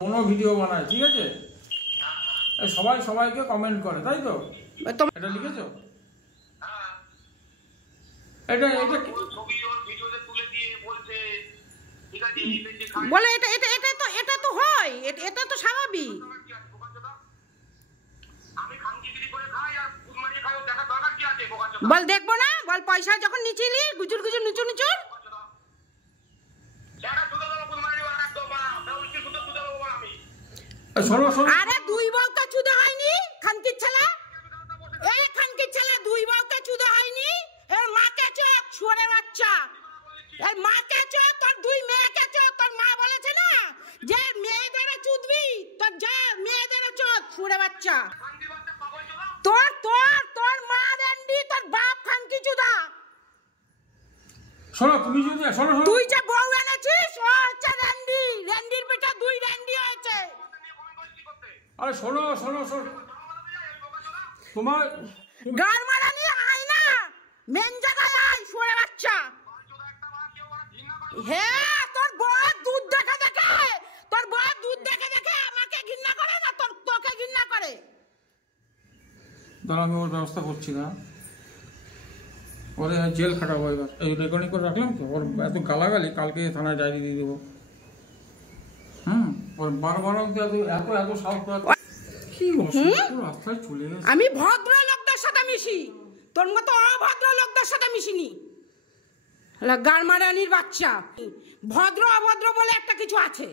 কোনো ভিডিও বানায়, ঠিক আছে? সবাই সবাইকে কমেন্ট করে, তাই তো? এটা লিখেছো? এটা এটা বলে এটা তো হয়, এটা তো স্বাভাবিক। বল দেখবো না, বল পয়সা যখন নিচিলি গুজুর গুজুর নুচুর নুচুর। আরে দুই বউকে চুদা হয়নি খানকির ছেলে, এই খানকির ছেলে দুই বউকে চুদা হয়নি। এর মাকে চোখ শুয়োরের বাচ্চা, এর মাকে চোখ, তোর দুই মেয়েকে চোখ। তোর মা বলেছে না যে মেয়েদের চুদবি, তোর যা মেয়েদের চোখ শুয়োরের বাচ্চা। তোর তোর তোর মা রেন্ডি, তোর বাপ খানকি চুদা। শোনো, তুমি যদি শোনো, তুই যে বউ এনেছিস ও হচ্ছে রেন্ডি, রেন্ডির পেটে দুই রেন্ডি হয়েছে। আরে শোনো শোনো শোনো, তোমার গান মারানি আয় না, মেন জায়গায় আয় শুয়োরের বাচ্চা। হ্যাঁ, তোর বউ দুধ দেখে দেখে, তোর বউ দুধ দেখে দেখে আমাকে ঘৃণা করে না, তোকে ঘৃণা করে। ধর আমি ওর ব্যবস্থা করছি না, ওদের জেল খাটাবো এবার। এই রেকর্ডিং করে রাখলাম তো, ওর এত গালাগালি, কালকে থানায় ডায়েরি দিয়ে দেবো। ওর বারবার এত এত এত সাহস, কি রাস্তায় চলে গেছে। আমি ভদ্র লোকদের সাথে মিশি, তোর মতো অভদ্র লোকদের সাথে মিশিনি। গান মারানির বাচ্চা, ভদ্র অভদ্র বলে একটা কিছু আছে।